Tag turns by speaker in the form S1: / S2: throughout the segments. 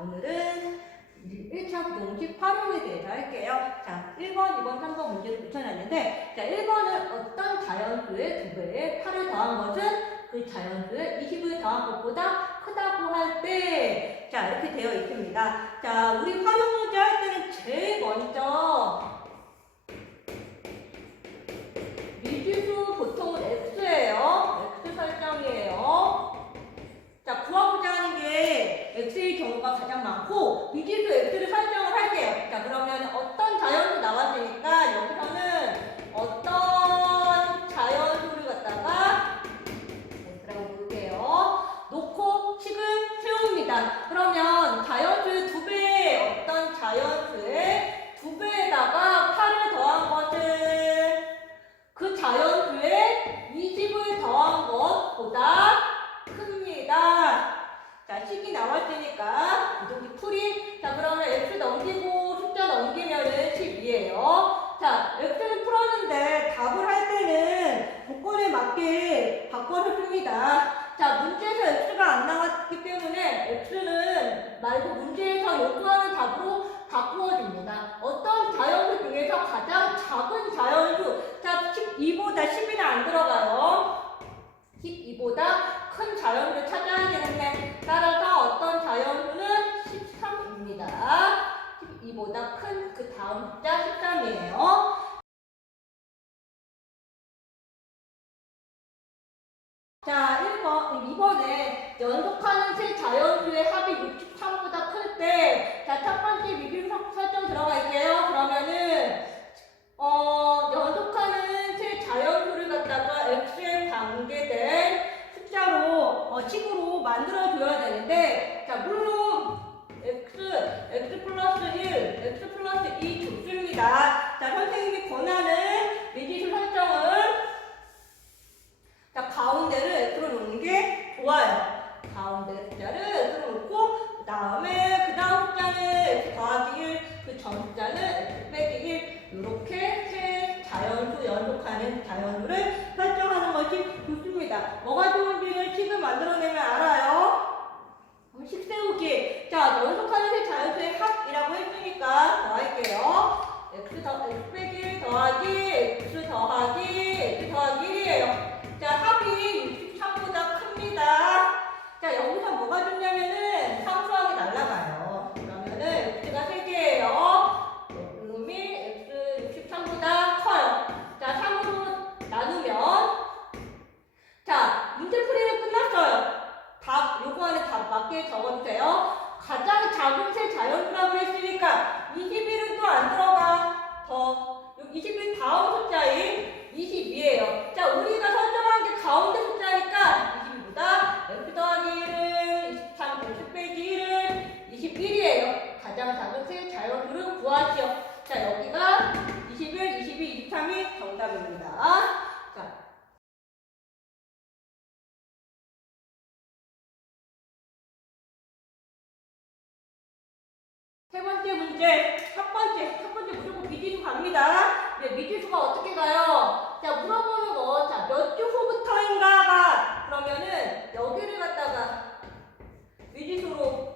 S1: 오늘은 1차 부동식 활용에 대해서 할게요. 자, 1번, 2번, 3번 문제를 붙여놨는데, 자, 1번은 어떤 자연수의 두 배에 8을 더한 것은 그 자연수의 20을 더한 것보다 크다고 할 때, 자, 이렇게 되어 있습니다. 자, 우리 활용 문제 할 때는 제일 먼저 미지수 보통은 x예요. x 설정이에요. 자, 구하고자 하는 게 x의 경우가 가장 많고 미지수 x를 설정을 할게요. 자, 그러면 어떤 자연수 나왔으니까 여기서는 어떤 자연수를 갖다가 x라고 부를게요. 놓고 식을 세웁니다. 그러면 자연수의 두 배의 어떤 자연수의 두 배에다가 8을 더한 것은 그 자연수의 20을 더한 것보다 큽니다. 자, 식이 나왔으니까 이동기 풀이. 자, 그러면 x 넘기고 숫자 넘기면은 12예요. 자, x를 풀었는데 답을 할 때는 조건에 맞게 씁니다. 자, 문제에서 x가 안 나왔기 때문에 x는 말고 문제에서 요구하는 답으로 바꾸어줍니다. 어떤 자연수 중에서 가장 작은 자연수, 자, 12보다 10이나 안 들어가요. 12보다 큰 자연수를 찾아야 되는데, 따라서 어떤 자연수는 13입니다. 12보다 큰 그 다음 숫자 13이에요. 자, 1번, 2번에 연속하는 세 자연수의 합이 63보다 클 때, 자, 첫 번째 미비수 설정 들어갈게요. 그러면은, 어, 연속하는 세 자연수를 갖다가 x에 관계된 숫자로, 어, 식으로 만들어줘야 되는데, 자, 물론, x, x 플러스 1, x 플러스 2 좋습니다. 자, 선생님이 권하는 미지수 설정은 자, 가운데를 들어놓는 게 좋아요. 가운데 숫자를 들어놓고, 그 다음에 그 다음 숫자는 x 더하기 1, 그 전 숫자는 x 빼기 1, 이렇게 세 자연수 연속하는 자연수를 설정하는 것이 좋습니다. 뭐가 좋은지는 식을 만들어내면 알아요. 그럼 식 세우기. 자, 연속하는 세 자연수의 합이라고 했으니까 더할게요. x 더, x 빼기 1 더하기 x 더하기 x 더하기 1이에요. 자, 합이 63보다 큽니다. 자, 여기서 뭐가 좋냐면은 상수항이 날라가요. 그러면은 x가 3개예요. 놈이 x 63보다 커요. 자, 3으로 나누면 자, 문제 풀이는 끝났어요. 답, 요거 안에 답 맞게 적어주세요. 가장 작은 새 자연수라고 했으니까 21은 또 안 들어가. 더. 21 다음 숫자인 22예요. 자, 우리가 설정한 게 가운데 숫자니까 22보다 x 더하기 1은 23, x 빼기 1은 21이에요. 가장 작은 새 자연수를 구하시오. 자, 여기가 21, 22, 23이 정답입니다. 자, 세 번째 문제, 첫 번째, 첫 번째 무조건 미지수 갑니다. 네, 미지수가 어떻게 가요? 자, 물어보는 거, 자, 몇 주 후부터인가가, 그러면은 여기를 갖다가 미지수로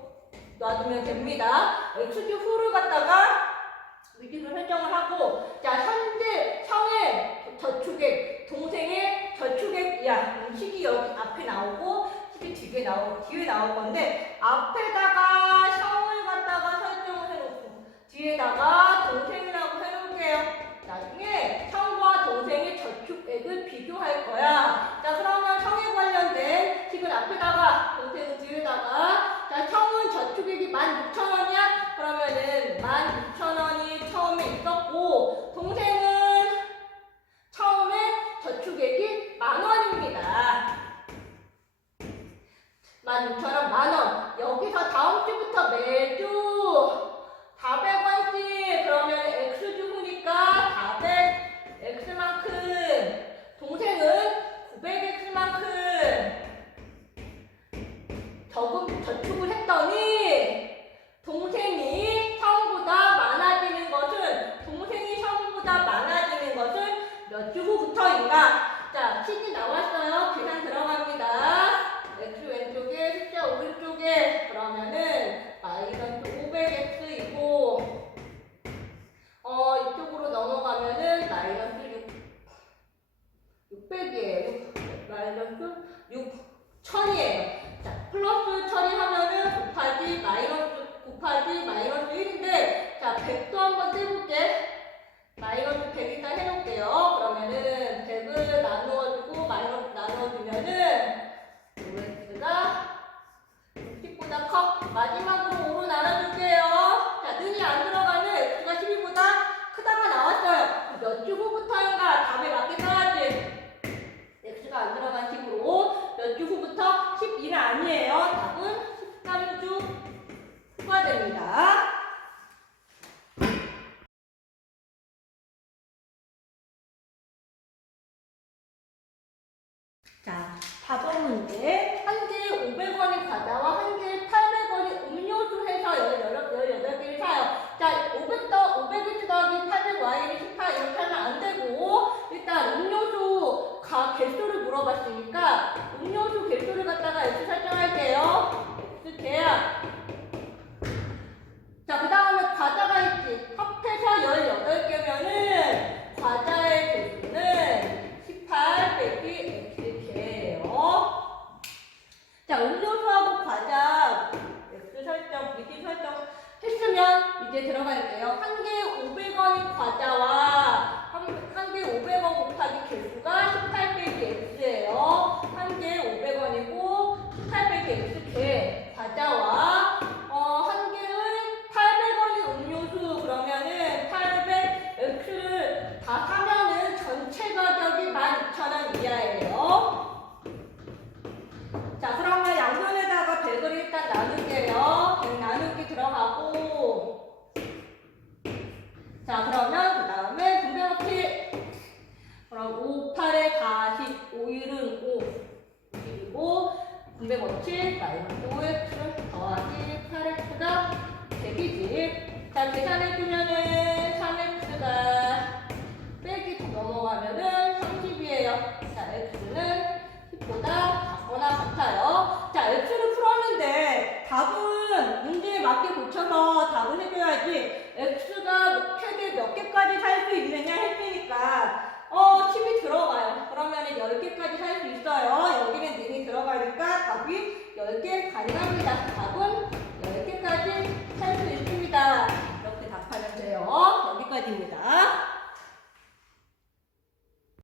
S1: 놔두면 됩니다. x주 후를 갖다가 미지수 설정을 하고, 자, 현재 형의 저축액, 동생의 저축액이야. 식이 여기 앞에 나오고, 식이 뒤에 나오, 뒤에 나올 건데, 앞에다가 형을 갖다가 뒤에다가 동생이라고 해놓을게요. 나중에 형과 동생의 저축액을 비교할 거야. 자, 그러면 형에 관련된 식을 앞에다가, 동생은 뒤에다가, 자, 형은 저축액이 16,000원이야? 그러면은 16,000원이 처음에 있었고, 동생은 처음에 저축액이 만 원입니다. 만 6천원, 만 원. 여기서 다음 주부터 매주 마이너스 1인데 자 100도 한번 떼볼게. 마이너스 100 일단 해놓을게요. 그러면은 100을 나누어주고 마이너스 나누어주면은 OX가 60보다 커. 마지막으로 5로 나눠주면 자, 4번 문제. 한 개에 500원의 과자와 한 개에 800원의 음료수 해서 18개를 사요. 자, 500 더, 500x 더하기 800y는 18 이렇게 하면 안 되고, 일단 음료수 가, 개수를 물어봤으니까, 음료수 개수를 갖다가 x 설정할게요. x 계약. 자, 그 다음에 과자가 있지. 합해서 18개면은, 과자의 개수는 18 빼기 x개예요. 자, 음료수하고 과자 x 설정, 비기 설정 했으면 이제 들어갈게요. 한 개에 500원인 과자와 한, 한 개에 500원 곱하기 개수가 18 빼기 x예요. 한 개에 500원이고 18 빼기 x 개 과자와 어, 한 개의 800원인 음료수 그러면은 800 x를 다 사면은 전체 가격이 12,000원 이하예요. 자, 그러면 양변에다가 100을 일단 나눌게요. 100 나누기 들어가고. 자, 그러면 그 다음에 분배법칙. 그럼 5, 8에 40, 5일은 5. 그리고 분배법칙, 마이너스 5x 더하기 8x가 100이지. 자, 계산해주면은 3x가 빼기 넘어가면은 30이에요. 자, x는 10보다 작거나 같아요. 자, x를 풀었는데 답은 문제에 맞게 고쳐서 답을 해줘야지. x가 최대 몇 개까지 살 수 있느